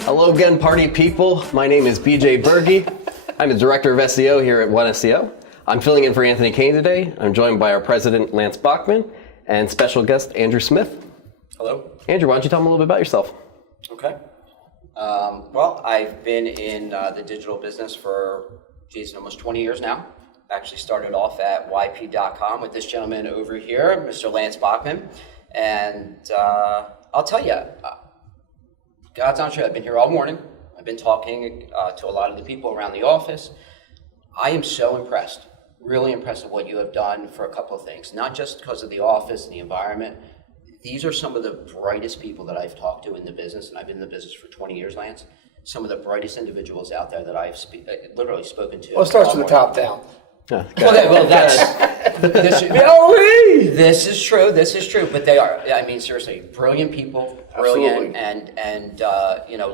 Hello again, party people. My name is BJ Berge. I'm the Director of SEO here at One SEO. I'm filling in for Anthony Kane today. I'm joined by our President, Lance Bachman, and special guest, Andrew Smith. Hello. Andrew, why don't you tell them a little bit about yourself? Okay. Well, I've been in the digital business for, almost 20 years now. Actually started off at yp.com with this gentleman over here, Mr. Lance Bachman. And I'll tell you, God's honest truth, I've been here all morning. I've been talking to a lot of the people around the office. I am so impressed, really impressed with what you have done for a couple of things, not just because of the office and the environment. These are some of the brightest people that I've talked to in the business, and I've been in the business for 20 years, Lance. Some of the brightest individuals out there that I've literally spoken to. Well, it starts from the top down. Yeah, this is true. This is true. But they are. I mean, seriously, brilliant people, brilliant, and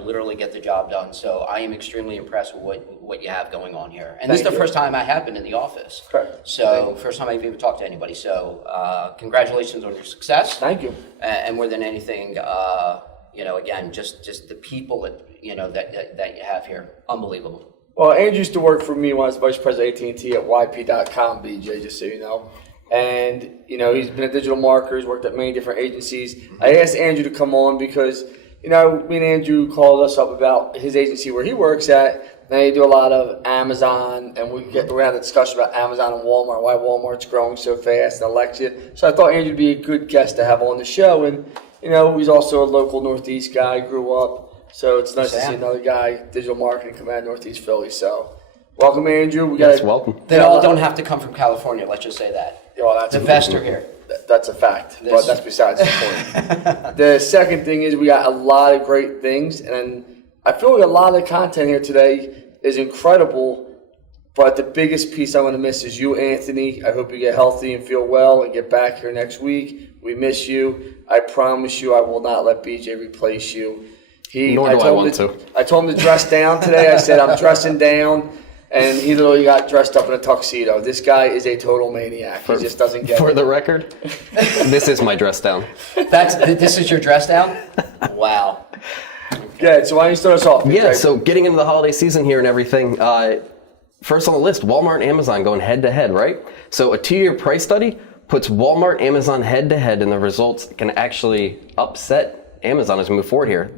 literally get the job done. So I am extremely impressed with what you have going on here. And this is the first time I have been in the office. Correct. So first time I've even talked to anybody. So congratulations on your success. Thank you. And more than anything, again, just the people that you have here, unbelievable. Well, Andrew used to work for me when I was Vice President AT&T at yp.com, BJ, just so you know. And, he's been a digital marketer. He's worked at many different agencies. I asked Andrew to come on because, me and Andrew called us up about his agency where he works at. They do a lot of Amazon, and we had a discussion about Amazon and Walmart, why Walmart's growing so fast, and Alexa. So I thought Andrew would be a good guest to have on the show. And, he's also a local Northeast guy, grew up. So it's nice to see another guy, digital marketing, come out of Northeast Philly. So welcome, Andrew. Welcome. They all don't have to come from California, let's just say that. Well, that's the best are here. That's a fact, but that's besides the point. The second thing is we got a lot of great things, and I feel like a lot of the content here today is incredible, but the biggest piece I'm going to miss is you, Anthony. I hope you get healthy and feel well and get back here next week. We miss you. I promise you I will not let BJ replace you. I told him to dress down today. I said, I'm dressing down. And he literally got dressed up in a tuxedo. This guy is a total maniac. He just doesn't get it. For the record, this is my dress down. This is your dress down? Wow. Good. So why don't you start us off? Yeah, so getting into the holiday season here and everything. First on the list, Walmart and Amazon going head-to-head, right? So a 2-year price study puts Walmart, Amazon head-to-head, and the results can actually upset Amazon as we move forward here.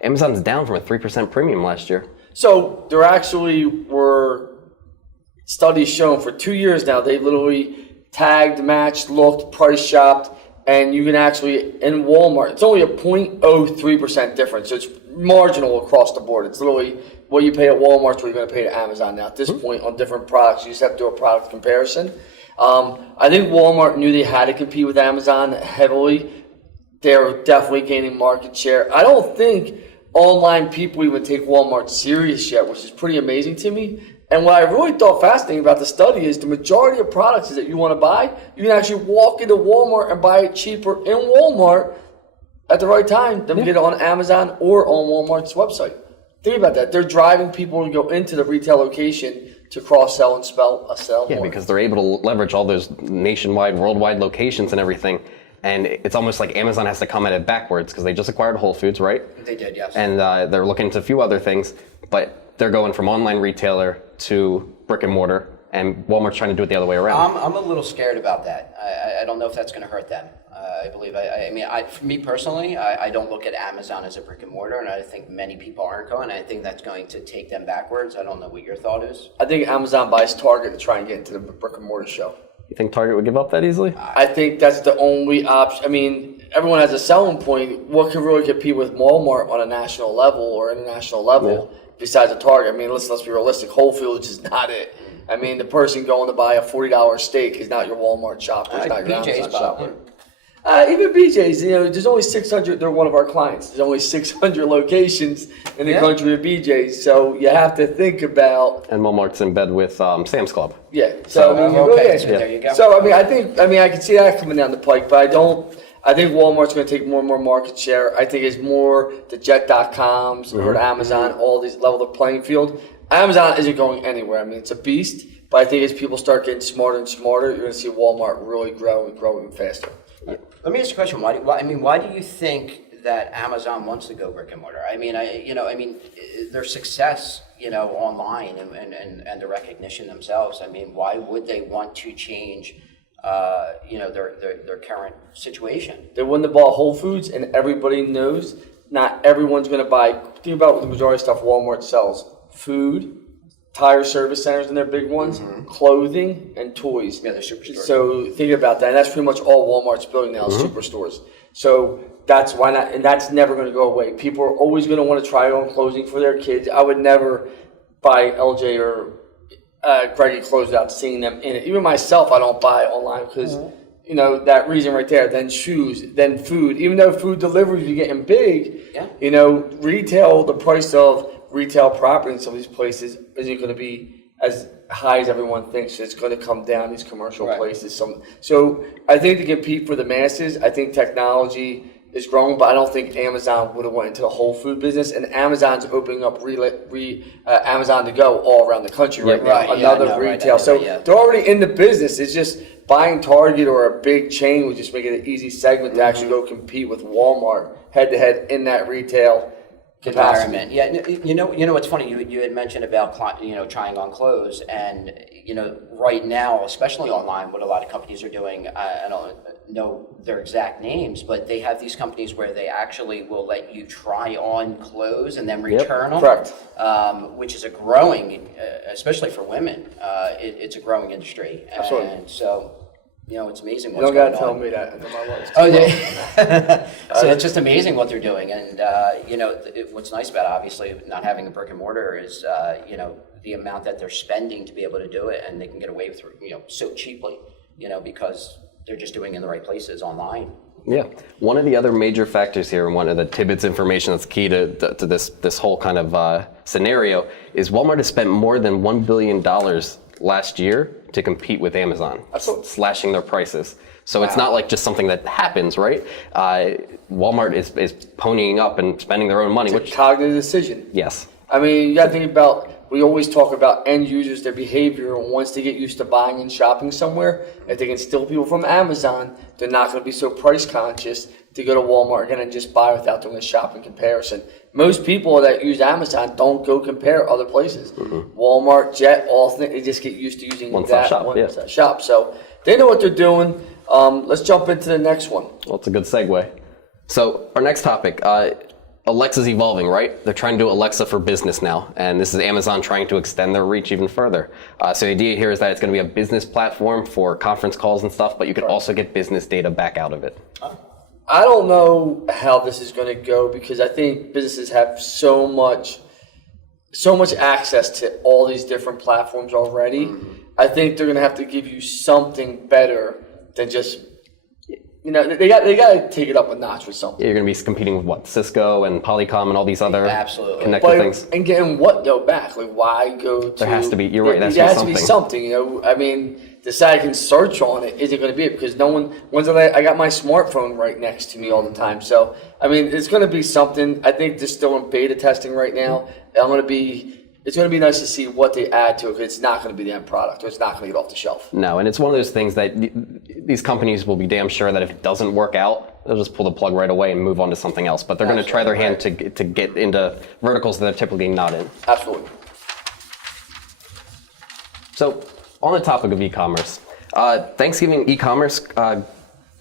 Amazon's down from a 3% premium last year. So there actually were studies shown for 2 years now. They literally tagged, matched, looked, price shopped, and you can actually, in Walmart, it's only a 0.03% difference. So it's marginal across the board. It's literally what you pay at Walmart is what you're going to pay at Amazon now. At this point, on different products, you just have to do a product comparison. I think Walmart knew they had to compete with Amazon heavily. They're definitely gaining market share. I don't think online people even take Walmart serious yet, which is pretty amazing to me. And what I really thought fascinating about the study is the majority of products that you want to buy, you can actually walk into Walmart and buy it cheaper in Walmart at the right time than get it on Amazon or on Walmart's website. Think about that. They're driving people to go into the retail location to cross-sell and sell more. Because they're able to leverage all those nationwide, worldwide locations and everything. And it's almost like Amazon has to come at it backwards because they just acquired Whole Foods, right? They did, yes. And they're looking into a few other things, but they're going from online retailer to brick and mortar, and Walmart's trying to do it the other way around. I'm a little scared about that. I don't know if that's going to hurt them. I believe. For me personally, I don't look at Amazon as a brick and mortar, and I think many people aren't going. I think that's going to take them backwards. I don't know what your thought is. I think Amazon buys Target to try and get into the brick and mortar show. You think Target would give up that easily? I think that's the only option. I mean, everyone has a selling point. What can really compete with Walmart on a national level or international level besides a Target? I mean, let's be realistic. Whole Foods is not it. I mean, the person going to buy a $40 steak is not your Walmart shopper. It's not your Amazon shopper. Even BJ's, there's only 600. They're one of our clients. There's only 600 locations in the country of BJ's, so you have to think about. And Walmart's in bed with Sam's Club. Yeah. So there you go. So I can see that coming down the pike, but I think Walmart's going to take more and more market share. I think it's more the Jet.coms or Amazon, all these level the playing field. Amazon isn't going anywhere. I mean, it's a beast, but I think as people start getting smarter and smarter, you're going to see Walmart really grow and grow even faster. Let me ask you a question. Why do you think that Amazon wants to go brick and mortar? Their success, online and the recognition themselves. Why would they want to change, their current situation? They won the ball Whole Foods, and everybody knows not everyone's going to buy. Think about the majority of stuff Walmart sells: food, tire service centers, and their big ones, clothing, and toys. Yeah, they're superstores. So think about that. And that's pretty much all Walmart's building now is superstores. So that's why not, and that's never going to go away. People are always going to want to try on clothing for their kids. I would never buy LJ or Greggy clothes without seeing them in it. Even myself, I don't buy online because, that reason right there. Then shoes, then food. Even though food deliveries are getting big, retail, the price of retail property in some of these places isn't going to be as high as everyone thinks. It's going to come down these commercial places. So I think to compete for the masses, I think technology is growing, but I don't think Amazon would have went into the whole food business. And Amazon's opening up Amazon to go all around the country right now. Another retail. They're already in the business. It's just buying Target or a big chain would just make it an easy segment to actually go compete with Walmart head to head in that retail environment. Yeah, you know what's funny? You had mentioned about trying on clothes, and right now, especially online, what a lot of companies are doing. I don't know their exact names, but they have these companies where they actually will let you try on clothes and then return them. Correct. Which is a growing, especially for women. It's a growing industry. Absolutely. And so. It's amazing You what's don't going on. got to tell me that. I know my wife's Oh, yeah. So it's just amazing what they're doing. And, what's nice about obviously not having a brick and mortar is, the amount that they're spending to be able to do it, and they can get away with so cheaply, because they're just doing it in the right places online. Yeah. One of the other major factors here, and one of the tidbits information that's key to this whole kind of scenario, is Walmart has spent more than $1 billion last year to compete with Amazon, slashing their prices. So it's not like just something that happens, right? Walmart is ponying up and spending their own money. It's a cognitive decision. Yes. You got to think about, we always talk about end users, their behavior, and once they get used to buying and shopping somewhere, if they can steal people from Amazon, they're not going to be so price conscious to go to Walmart again and just buy without doing a shopping comparison. Most people that use Amazon don't go compare other places. Walmart, Jet, all things, they just get used to using that one-stop shop. So they know what they're doing. Let's jump into the next one. Well, it's a good segue. So our next topic, Alexa's evolving, right? They're trying to do Alexa for business now, and this is Amazon trying to extend their reach even further. So the idea here is that it's going to be a business platform for conference calls and stuff, but you could also get business data back out of it. I don't know how this is going to go because I think businesses have so much access to all these different platforms already. I think they're going to have to give you something better than just, they got to take it up a notch with something. You're going to be competing with what? Cisco and Polycom and all these other connected things. And getting what though back? Like why go to? There has to be. You're right. There has to be something. Decide I can search on it. Is it going to be it? Because no one. I got my smartphone right next to me all the time. So it's going to be something. I think they're still in beta testing right now. It's going to be nice to see what they add to it. It's not going to be the end product, or it's not going to get off the shelf. No, and it's one of those things that these companies will be damn sure that if it doesn't work out, they'll just pull the plug right away and move on to something else. But they're going to try their hand to get into verticals that they're typically not in. Absolutely. So, on the topic of e-commerce, Thanksgiving e-commerce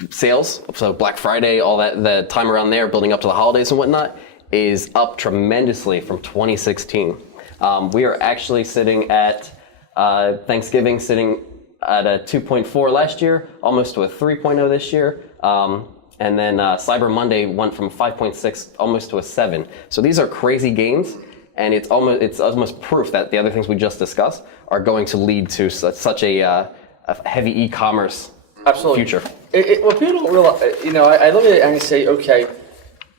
sales, so Black Friday, all that, the time around there, building up to the holidays and whatnot, is up tremendously from 2016. We are actually sitting at Thanksgiving, sitting at a 2.4 last year, almost to a 3.0 this year. And then Cyber Monday went from 5.6 almost to a 7. So these are crazy gains, and it's almost proof that the other things we just discussed are going to lead to such a heavy e-commerce future. What people don't realize, I look at it and I say, okay.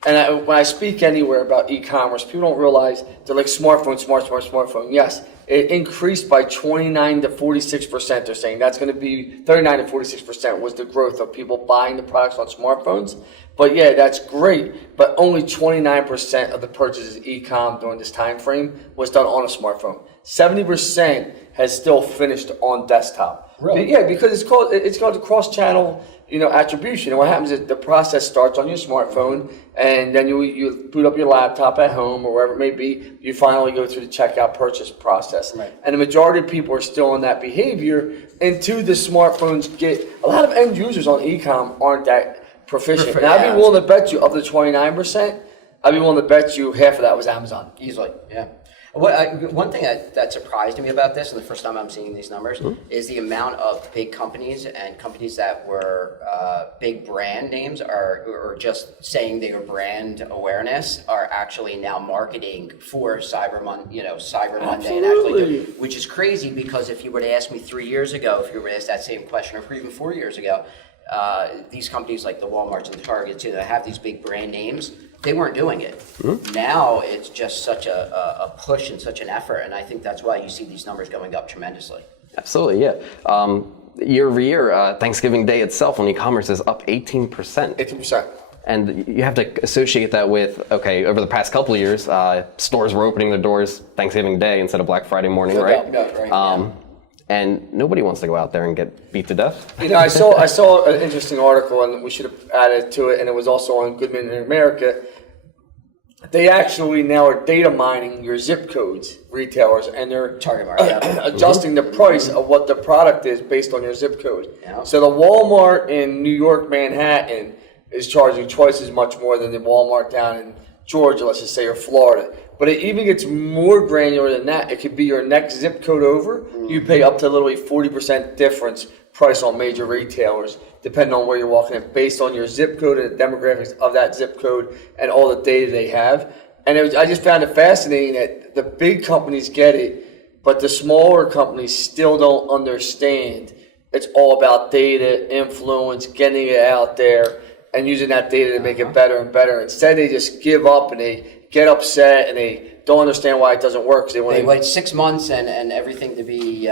And when I speak anywhere about e-commerce, people don't realize they're like smartphone. Yes, it increased by 29 to 46%. They're saying that's going to be 39 to 46% was the growth of people buying the products on smartphones. But yeah, that's great. But only 29% of the purchases e-com during this time frame was done on a smartphone. 70% has still finished on desktop. Really? Yeah, because it's called cross-channel. attribution. And what happens is the process starts on your smartphone, and then you boot up your laptop at home or wherever it may be. You finally go through the checkout purchase process. Right. And the majority of people are still in that behavior until the smartphones get, a lot of end users on e-com aren't that proficient. And I'd be willing to bet you of the 29%, I'd be willing to bet you half of that was Amazon. Easily, yeah. One thing that surprised me about this, and the first time I'm seeing these numbers, is the amount of big companies and companies that were big brand names or just saying they were brand awareness are actually now marketing for Cyber Monday, Monday, and actually which is crazy, because if you were to ask me 3 years ago, if you were to ask that same question, or even 4 years ago, these companies like the Walmarts and the Targets, that have these big brand names, they weren't doing it. Now it's just such a push and such an effort, and I think that's why you see these numbers going up tremendously. Absolutely, yeah. Year over year, Thanksgiving Day itself on e-commerce is up 18%. 18%. And you have to associate that with, over the past couple of years, stores were opening their doors Thanksgiving Day instead of Black Friday morning, right? No, right. And nobody wants to go out there and get beat to death. I saw an interesting article, and we should have added to it, and it was also on Goodman in America. They actually now are data mining your zip codes, retailers, and they're Target market, adjusting the price of what the product is based on your zip code. Yeah. So the Walmart in New York, Manhattan, is charging twice as much more than the Walmart down in Georgia, let's just say, or Florida. But it even gets more granular than that. It could be your next zip code over. You pay up to literally 40% difference price on major retailers, depending on where you're walking in, based on your zip code and the demographics of that zip code and all the data they have. And I just found it fascinating that the big companies get it, but the smaller companies still don't understand. It's all about data, influence, getting it out there, and using that data to make it better and better. Instead, they just give up and they get upset and they don't understand why it doesn't work. They wait 6 months and everything to be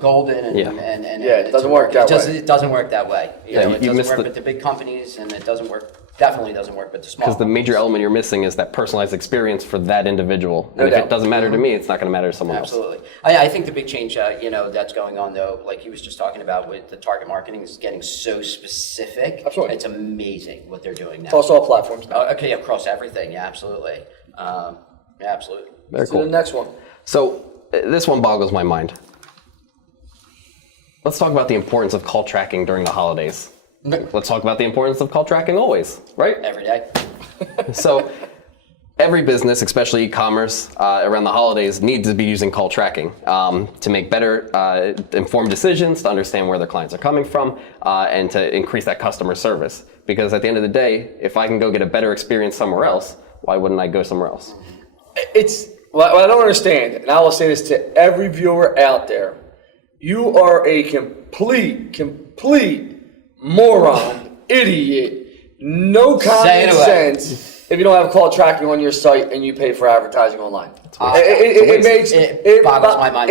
golden and it doesn't work that way. It doesn't work that way. It doesn't work the, with the big companies, and it definitely doesn't work with the small. Because the major element you're missing is that personalized experience for that individual. And if it doesn't matter to me, it's not going to matter to someone else. Absolutely. I think the big change that's going on, though, like he was just talking about with the target marketing, is getting so specific. Absolutely. It's amazing what they're doing now. Across all platforms now. Okay, across everything. Yeah, absolutely. Absolutely. Very So cool. the next one. So this one boggles my mind. Let's talk about the importance of call tracking during the holidays. Let's talk about the importance of call tracking always, right? Every day. So every business, especially e-commerce, around the holidays needs to be using call tracking to make better informed decisions, to understand where their clients are coming from, and to increase that customer service. Because at the end of the day, if I can go get a better experience somewhere else, why wouldn't I go somewhere else? What I don't understand, and I will say this to every viewer out there, you are a complete moron, idiot, no common sense if you don't have call tracking on your site and you pay for advertising online. It boggles my mind.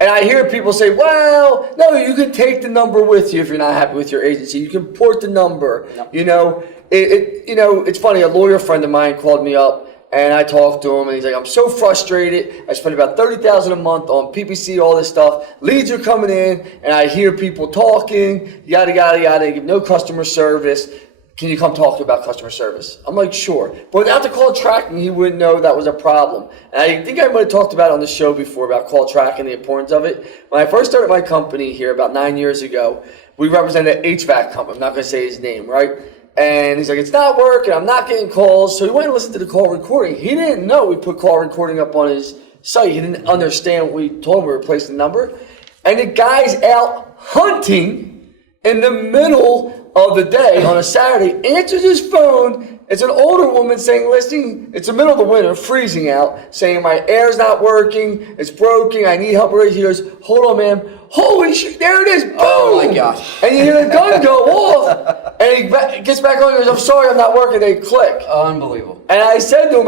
And I hear people say, well, no, you can take the number with you if you're not happy with your agency. You can port the number. No. It's funny, a lawyer friend of mine called me up, and I talked to him, and he's like, I'm so frustrated. I spend about $30,000 a month on PPC, all this stuff. Leads are coming in, and I hear people talking, yada, yada, yada. They give no customer service. Can you come talk about customer service? I'm like, sure. But without the call tracking, he wouldn't know that was a problem. And I think I might have talked about it on the show before about call tracking, the importance of it. When I first started my company here about 9 years ago, we represented an HVAC company. I'm not going to say his name, right? And he's like, it's not working. I'm not getting calls. So he went and listened to the call recording. He didn't know we put call recording up on his site. He didn't understand what we told him. We replaced the number. And the guy's out hunting in the middle of the day on a Saturday, answers his phone. It's an older woman saying, listen, it's the middle of the winter, freezing out, saying my air's not working, it's broken, I need help. He goes, hold on, ma'am. Holy shit, there it is, boom! Oh my gosh. And you hear the gun go off, and he gets back on and goes, I'm sorry, I'm not working. They click. Unbelievable. And I said to him,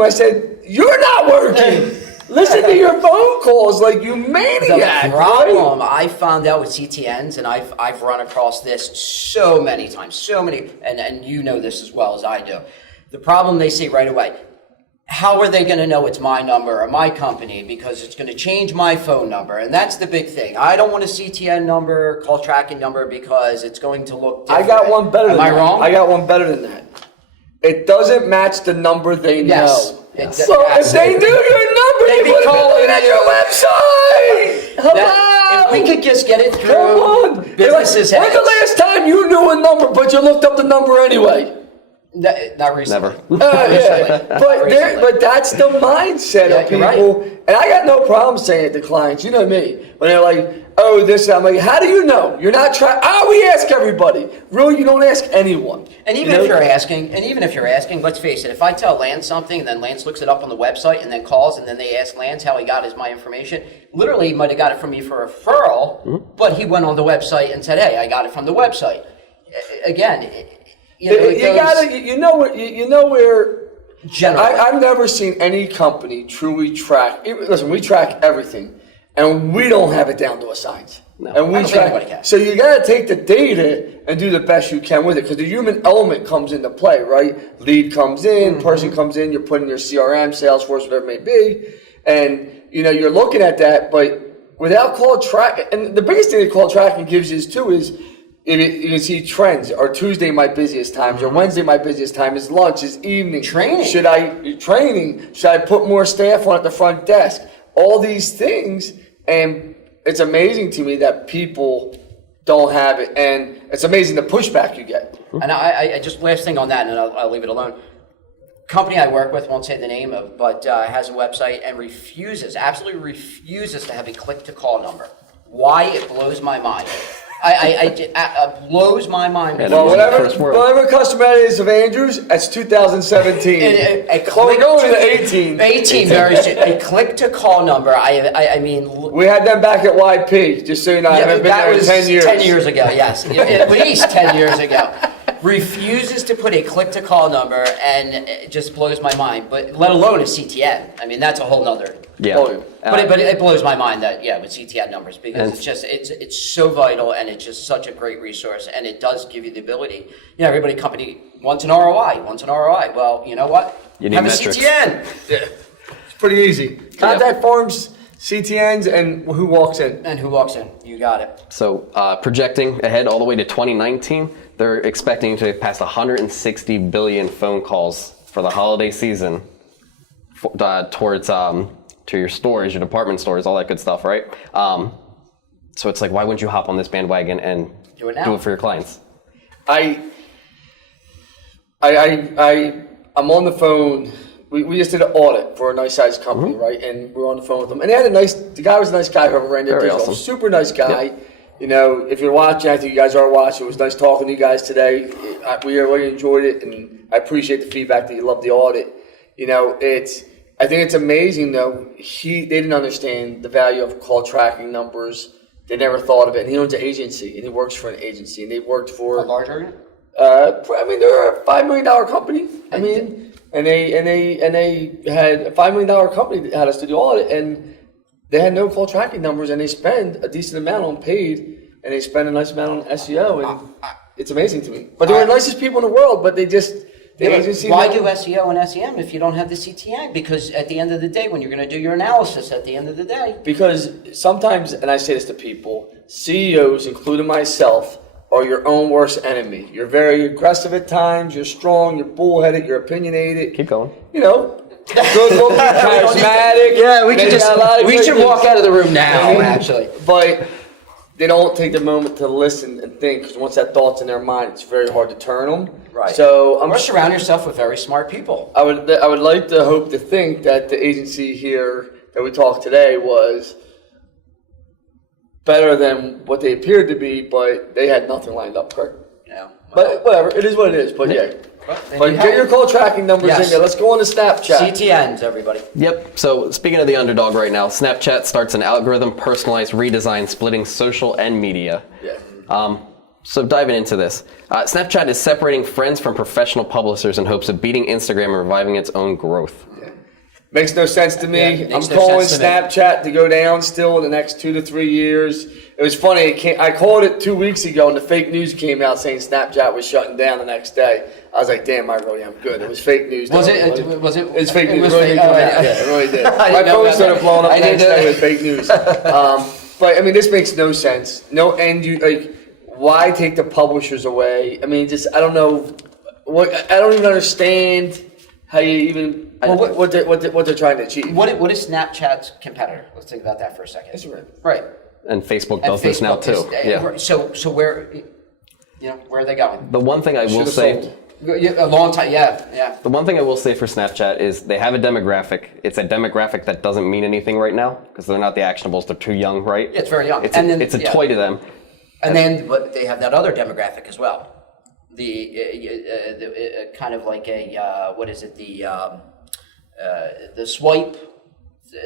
you're not working. Listen to your phone calls like you maniac. The problem I found out with CTNs, and I've run across this so many times, and you know this as well as I do. The problem they say right away, how are they going to know it's my number or my company? Because it's going to change my phone number. And that's the big thing. I don't want a CTN number, call tracking number, because it's going to look different. I got one better than that. Am I wrong? I got one better than that. It doesn't match the number they Yes. know. Yes. So if they knew your number, They'd they be would have been calling looking at you. your website. Hello. If we could just get it through Come on. businesses' When's the last time you knew a number, but you looked up the number anyway? Not recently. Never. Yeah. But that's the mindset Yeah, of you're people. right. And I got no problem saying it to clients. You know me. When they're like, oh, this, I'm like, how do you know? You're not trying. We ask everybody. Really, you don't ask anyone. And even if you're asking, let's face it, if I tell Lance something and then Lance looks it up on the website and then calls and then they ask Lance how he got my information, literally he might have got it from me for a referral, but he went on the website and said, hey, I got it from the website. Again, you know where. Generally. I've never seen any company truly track. Listen, we track everything, and we don't have it down to a science. No. And we I don't think anybody can. So you got to take the data and do the best you can with it, because the human element comes into play, right? Lead comes in, person comes in, you're putting your CRM, Salesforce, whatever it may be, and you're looking at that. But without call track, and the biggest thing that call tracking gives you is you can see trends. Or Tuesday my busiest times, or Wednesday my busiest time, is lunch, is evening. Training. Should I put more staff on at the front desk? All these things, and it's amazing to me that people don't have it, and it's amazing the pushback you get. And I just last thing on that, and I'll leave it alone. Company I work with, won't say the name of, but has a website and absolutely refuses to have a click-to-call number. Why? It blows my mind. It blows my mind. Yeah, Well, First world. whatever customer that is of Andrews, that's 2017. We're going to 18. 18, very soon. A click-to-call number. I mean, We had them back at YP, just so you know. I haven't been that there in was 10 years. 10 years ago, yes. At least 10 years ago. Refuses to put a click-to-call number, and it just blows my mind. But let alone a CTN. I mean, that's a whole nother. Yeah. Oh, But it blows my mind that, with CTN numbers, because it's so vital, and it's just such a great resource, and it does give you the ability. Company wants an ROI. Well, you know what? You need have metrics. a CTN. Yeah. It's pretty easy. Contact forms, CTNs, and who walks in. And who walks in? You got it. So projecting ahead all the way to 2019, they're expecting to pass 160 billion phone calls for the holiday season towards to your stores, your department stores, all that good stuff, right? So it's like, why wouldn't you hop on this bandwagon and Do it now. do it for your clients? I'm on the phone. We just did an audit for a nice sized company, right? And we were on the phone with them. And the guy was a nice guy, whoever ran their Very digital. awesome. Super nice guy. Yep. If you're watching, I think you guys are watching. It was nice talking to you guys today. We really enjoyed it, and I appreciate the feedback that you love the audit. I think it's amazing though. They didn't understand the value of call tracking numbers. They never thought of it. And he owns an agency, and he works for an agency, and they worked for A large organ? they're a $5 million company. And they had a $5 million company that had us to do audit, and they had no call tracking numbers, and they spend a decent amount on paid, and they spend a nice amount on SEO, and it's amazing to me. But they're the nicest people in the world, but they just the agency. Why do SEO and SEM if you don't have the CTN? Because at the end of the day, when you're going to do your analysis at the end of the day. Because sometimes, and I say this to people, CEOs, including myself, are your own worst enemy. You're very aggressive at times, you're strong, you're bullheaded, you're opinionated. Keep going. Good looking, charismatic. Yeah, we could should walk out of the room now, actually. But they don't take the moment to listen and think, because once that thought's in their mind, it's very hard to turn them. Right. So Or surround yourself with very smart people. I would like to hope to think that the agency here that we talked today was better than what they appeared to be, but they had nothing lined up, correct? Yeah. But whatever, it is what it is. But yeah. Then But you get have your call tracking numbers Yes. in there. Let's go on to Snapchat. CTNs, everybody. Yep. So speaking of the underdog right now, Snapchat starts an algorithm personalized redesign splitting social and media. Yeah. So diving into this, Snapchat is separating friends from professional publishers in hopes of beating Instagram and reviving its own growth. Makes no sense to me. Yeah, I'm makes no calling sense to me. Snapchat to go down still in the next 2 to 3 years. It was funny. I called it 2 weeks ago, and the fake news came out saying Snapchat was shutting down the next day. I was like, damn, I really am good. It was fake news. Was though. it? Was it? It's fake It news. was It really fake. did come Oh, out. yeah. Yeah, it really did. I My didn't know phone about started that. blowing up I next didn't day know with fake news. But I mean, this makes no sense. No, and you like, why take the publishers away? I mean, just I don't know. I don't even understand how you even what they're trying to achieve. What is Snapchat's competitor? Let's think about that for a second. Instagram. Right. And Facebook And does this now Facebook too. is- Yeah. So where, where are they going? The one thing I will Should've say. sold. A long time. Yeah. The one thing I will say for Snapchat is they have a demographic. It's a demographic that doesn't mean anything right now because they're not the actionables. They're too young, right? Yeah, it's very young. It's And then- it's a yeah. toy to them. And then but they have that other demographic as well. The kind of like a what is it? The swipe,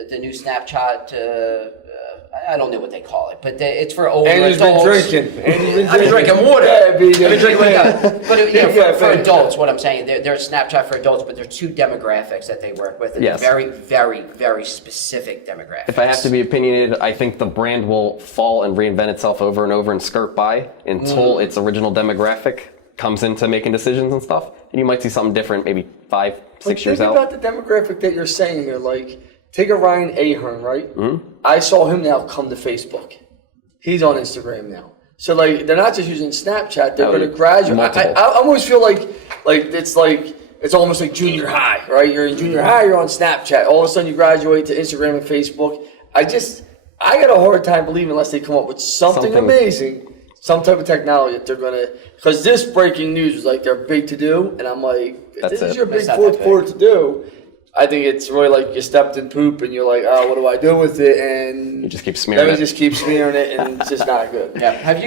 the new Snapchat. I don't know what they call it, but it's for older And he's been adults. drinking. I've been drinking water. Yeah, I've been drinking water. But for fair. adults, what I'm saying, they're Snapchat for adults, but there are two demographics that they work with, and Yes. very, very, very specific demographics. If I have to be opinionated, I think the brand will fall and reinvent itself over and over and skirt by until its original demographic comes into making decisions and stuff. And you might see something different maybe 5, 6 years Think out. about the demographic that you're saying here. Like, take a Ryan Ahern, right? Mm-hmm. I saw him now come to Facebook. He's on Instagram now. So, like, they're not just using Snapchat. They're going to graduate. multiple. I almost feel like it's almost like junior high, right? You're in junior high, you're on Snapchat. All of a sudden, you graduate to Instagram and Facebook. I got a hard time believing unless they come up with something amazing, some type of technology that they're going to, because this breaking news was like they're big to do, and I'm like, if That's this is it. your big It's not fourth that big. quarter to do, I think it's really like you stepped in poop and you're like, oh, what do I do with it? And You just keep smearing let me it. just keep smearing it, and it's just not good. Yeah. Have you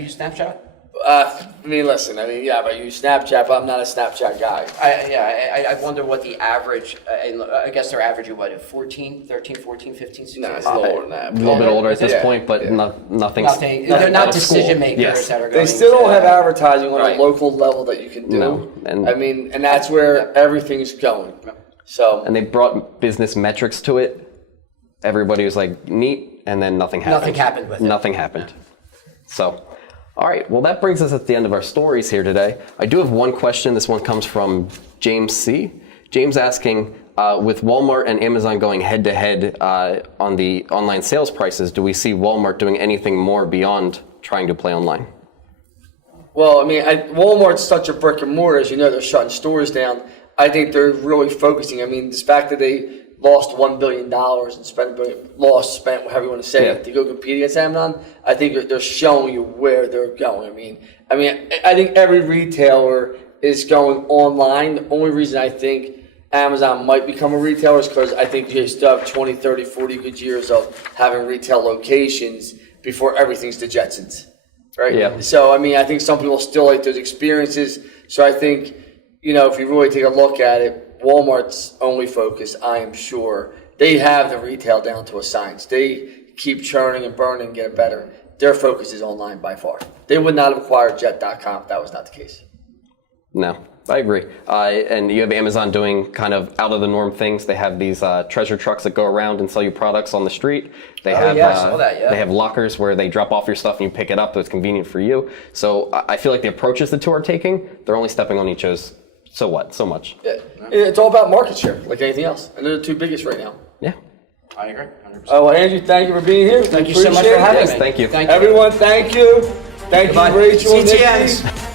used Snapchat? I use Snapchat, but I'm not a Snapchat guy. I wonder what the average, I guess they're averaging what, 14, 13, 14, 15, 16? No, it's lower than that. A little bit older at this Yeah. point, but nothing. Nothing, they're not out of school. decision makers Yes. that are going They still don't to- have advertising on Right. a local level that you can do. No, and- and that's where everything's going. So And they brought business metrics to it. Everybody was like, neat, and then nothing happened. Nothing happened with it. Nothing happened. So, all right. Well, that brings us at the end of our stories here today. I do have one question. This one comes from James C. James asking, with Walmart and Amazon going head-to-head on the online sales prices, do we see Walmart doing anything more beyond trying to play online? Well, I mean, Walmart's such a brick and mortar, as you know, they're shutting stores down. I think they're really focusing. I mean, this fact that they lost $1 billion and spent whatever you want to say, Yeah. to go compete against Amazon, I think they're showing you where they're going. I mean, I think every retailer is going online. The only reason I think Amazon might become a retailer is because I think you still have 20, 30, 40 good years of having retail locations before everything's the Jetsons, right? Yeah. So, I mean, I think some people still like those experiences. So I think, if you really take a look at it, Walmart's only focus, I am sure, they have the retail down to a science. They keep churning and burning and getting better. Their focus is online by far. They would not have acquired Jet.com if that was not the case. No, I agree. And you have Amazon doing kind of out of the norm things. They have these treasure trucks that go around and sell you products on the street. They have I saw that, yeah. They have lockers where they drop off your stuff and you pick it up. So it's convenient for you. So I feel like the approaches the two are taking, they're only stepping on each other's. So what? So much. Yeah. It's all about market share, like anything else. And they're the two biggest right now. Yeah. I agree, 100%. Oh, well, Andrew, thank you for being here. Thank you so much for having me. Yes, thank you. Thank you. Everyone, thank you. Thank Goodbye. you, Rachel and Nikki. CTNs.